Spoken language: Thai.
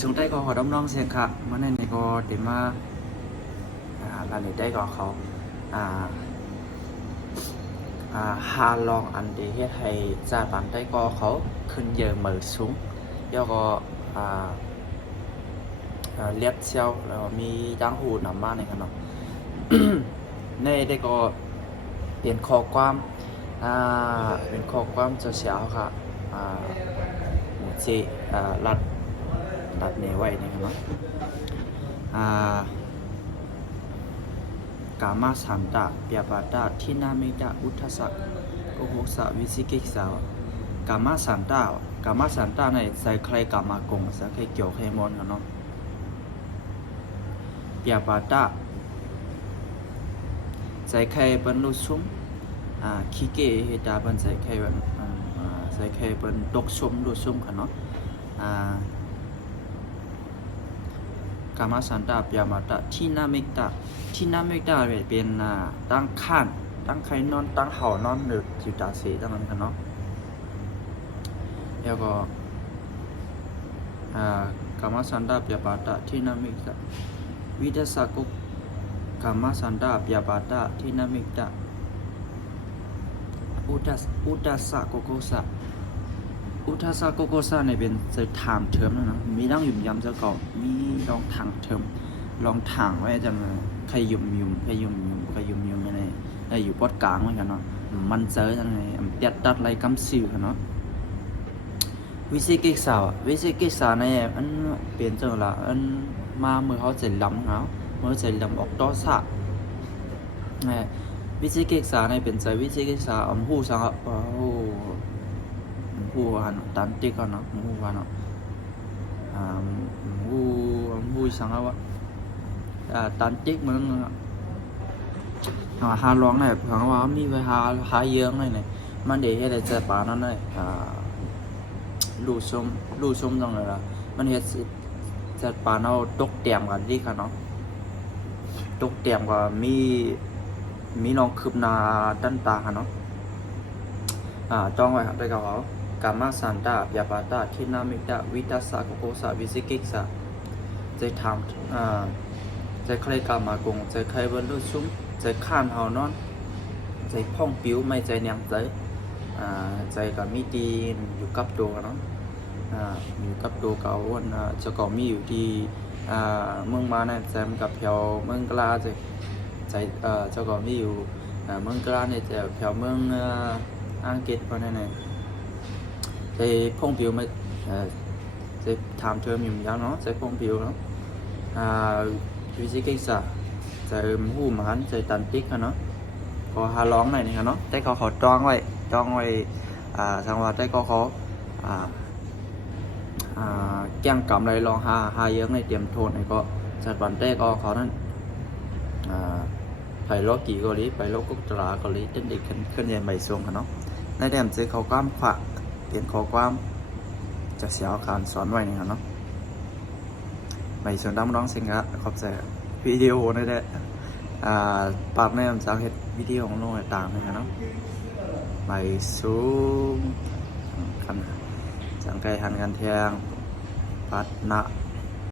chúng ta có hoạt động non xem cả mà này có để mà là để đây cóเขาฮาลองอันที่เฮ็ดให้จาปันได้ก็เขาขึ้นเยอะมือสูงแล้วก็เลียดเชียวแล้วมีดังหูนำมาในขนม ในได้ก็เป็นข้อความเป็นข้อความจะเสียค่ะจีรัดเนไว้ในขนมกามาสันตะเปียปาตาทินามิตาอุทสักโกโหสะวิสิกิสาวกามาสันตาในใจใครกามากงสักใครเกี่ยวใครมอนกันเนาะเปียปาตาใจใครเป็นลุซุ่มขี้เกยเฮตาเป็นใจใครเป็นใจใครเป็นตกซุ่มลุซุ่มกันเนาะกามาสันตาเปียมาตาทินามิตาเป็นตั้งข้านตั้งไข่นอนตั้งเห่านอนหนึกจิตตาสีตั้งนั้นกันเนาะแล้วก็กามาสันตาเปียปาตาทินามิตาวิทยาศาสตร์กามาสันตาเปียปาตาทินามิตาอุตสะโกโกสะในเป็นจะถามเทอมนะมีตั้งหยุ่มยำจะก่อนมีลองทางเทอมลองทางไว้จังใครยุ่มยังไงอยู่ปอดกลางไว้กันเนาะมันเจอจังไงเตียดตัดไรกำซิวกันเนาะวิสิกิสาในอันเปลี่ยนจังละอันมาเมื่อเขาจะลำเขาเมื่อจะลำออกต่อสะวิสิกิสาในเป็นใจวิสิกิสาหูสังหูหันตันติกันเนาะหูกันเนาะหูสังวะตันติมันหาลองไหนเผื่อว่ามีไปหาเยอะไหนมันเดี๋ยวให้ได้เจอป่านั่นเลยลูส้มจังเลยล่ะมันเห็ดเจอป่าเราตกเตียมกันดีค่ะเนาะตกเตียมก็มีน้องคืบนาด้านตาค่ะเนาะจ้องไว้ครับได้กับเขากามาสันตาเปียปาตาทินามิตาวิทัสสะโกโกสะวิสิกิสะใจทำใจใครกามากงใจใครบรรลุซุ้มใจข้านเฮานอนใจพ่องปิ้วไม่ใจเนียงใจกับมีตีอยู่กับตัวเนาะอยู่กับตัวเก่าวันจะก่อมีอยู่ที่เมืองมาเนี่ยใจมันกับแถวเมืองกลาใจจะก่อมีอยู่เมืองกลาเนี่ยจะแถวเมืองอังกฤษเพราะนั่นเองใจพ่องปิ้วไม่ใจถามเธออยู่ยังเนาะใจพ่องปิ้วเนาะวิจิกิสะใจหูมันใจตันติกเนาะก็หาร้องไหนนี่เนาะแต่เขาจ้องไว้สังวาแต่เขาแก้งกำไรลองหาเยอะในเตรียมโทนก็จัดวันแต่ก็เขานั้นไปโลกี่เกาหลีไปโลกุตราเกาหลีเต้นเด็กขึ้นใหญ่ใบทรงเนาะในแดมเจอเขาความขวาเปลี่ยนข้อความจะเสียการสอนไว้นี่เนาะใบส่วนดำร้องเสียงละขอบใจวิดีโอนี่แหละปรับในลำจากเหตุวิดีโอของโลกต่างๆนะครับเนาะใบสูงกันจังไกหันกันเทียงปัดหนะ